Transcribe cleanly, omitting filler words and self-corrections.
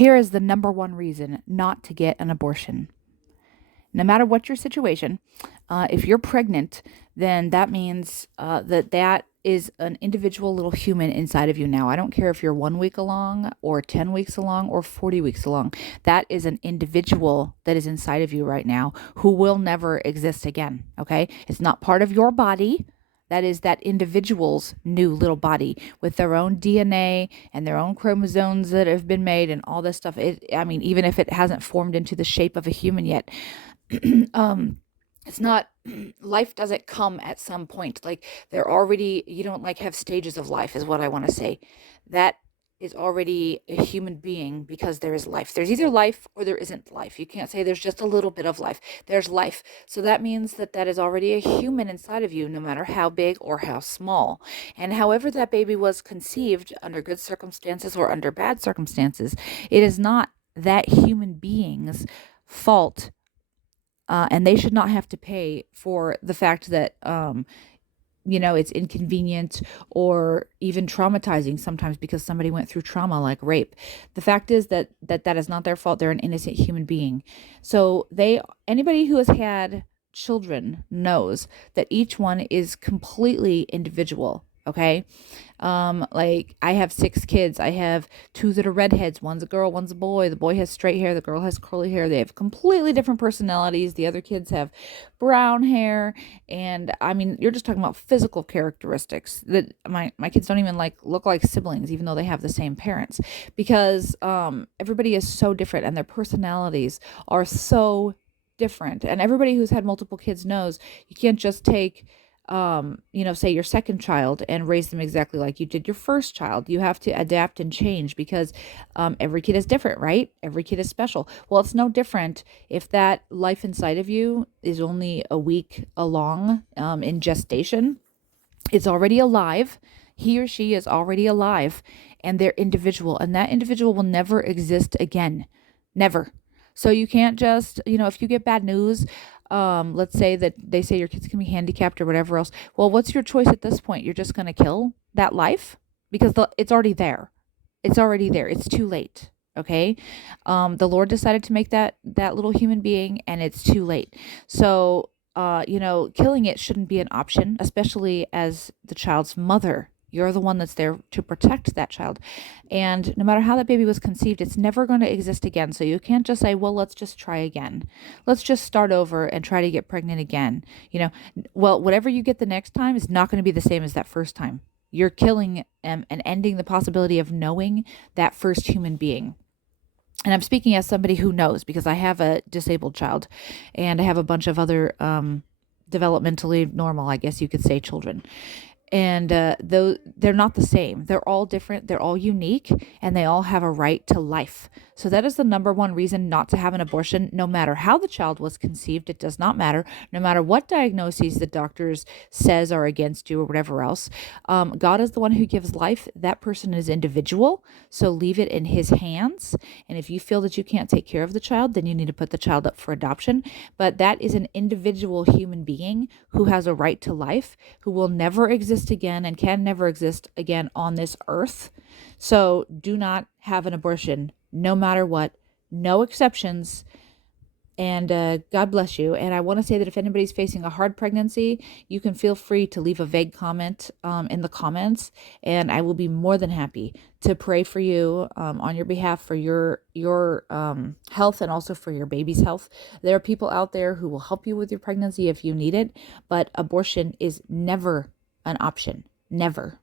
Here is the number one reason not to get an abortion. No matter what your situation, if you're pregnant, then that means that is an individual little human inside of you now. I don't care if you're 1 week along or 10 weeks along or 40 weeks along. That is an individual that is inside of you right now who will never exist again. Okay. It's not part of your body. That is that individual's new little body with their own DNA and their own chromosomes that have been made and all this stuff. Even if it hasn't formed into the shape of a human yet, it's not, life doesn't come at some point. Like you don't like have stages of life, is what I want to say. That is already a human being because there is life. There's either life or there isn't life. You can't say there's just a little bit of life. There's life. So that means that is already a human inside of you, no matter how big or how small. And however that baby was conceived, under good circumstances or under bad circumstances, it is not that human being's fault, and they should not have to pay for the fact that it's inconvenient or even traumatizing sometimes because somebody went through trauma like rape. The fact is that is not their fault. They're an innocent human being. So anybody who has had children knows that each one is completely individual. Okay. Like I have 6 kids. I have 2 that are redheads. One's a girl, one's a boy. The boy has straight hair. The girl has curly hair. They have completely different personalities. The other kids have brown hair. And you're just talking about physical characteristics that my kids don't even look like siblings, even though they have the same parents, because, everybody is so different and their personalities are so different. And everybody who's had multiple kids knows you can't just take, say your second child and raise them exactly like you did your first child. You have to adapt and change because every kid is different, right? Every kid is special. Well, it's no different if that life inside of you is only a week along in gestation. It's already alive. He or she is already alive, and they're individual, and that individual will never exist again. Never. So you can't just, if you get bad news, let's say that they say your kids can be handicapped or whatever else. Well, what's your choice at this point? You're just going to kill that life because it's already there. It's already there. It's too late. Okay. The Lord decided to make that little human being, and it's too late. So, killing it shouldn't be an option, especially as the child's mother. You're the one that's there to protect that child. And no matter how that baby was conceived, it's never going to exist again. So you can't just say, well, let's just try again. Let's just start over and try to get pregnant again. Well, whatever you get the next time is not going to be the same as that first time. You're killing and ending the possibility of knowing that first human being. And I'm speaking as somebody who knows, because I have a disabled child and I have a bunch of other developmentally normal, I guess you could say, children. And though they're not the same, they're all different, they're all unique, and they all have a right to life. So that is the number one reason not to have an abortion. No matter how the child was conceived, it does not matter. No matter what diagnoses the doctors says are against you or whatever else, God is the one who gives life. That person is individual, so leave it in his hands. And if you feel that you can't take care of the child, then you need to put the child up for adoption. But that is an individual human being who has a right to life, who will never exist again and can never exist again on this earth. So do not have an abortion, no matter what, no exceptions. And God bless you. And I want to say that if anybody's facing a hard pregnancy, you can feel free to leave a vague comment in the comments, and I will be more than happy to pray for you on your behalf, for your health, and also for your baby's health. There are people out there who will help you with your pregnancy if you need it, but abortion is never an option. Never.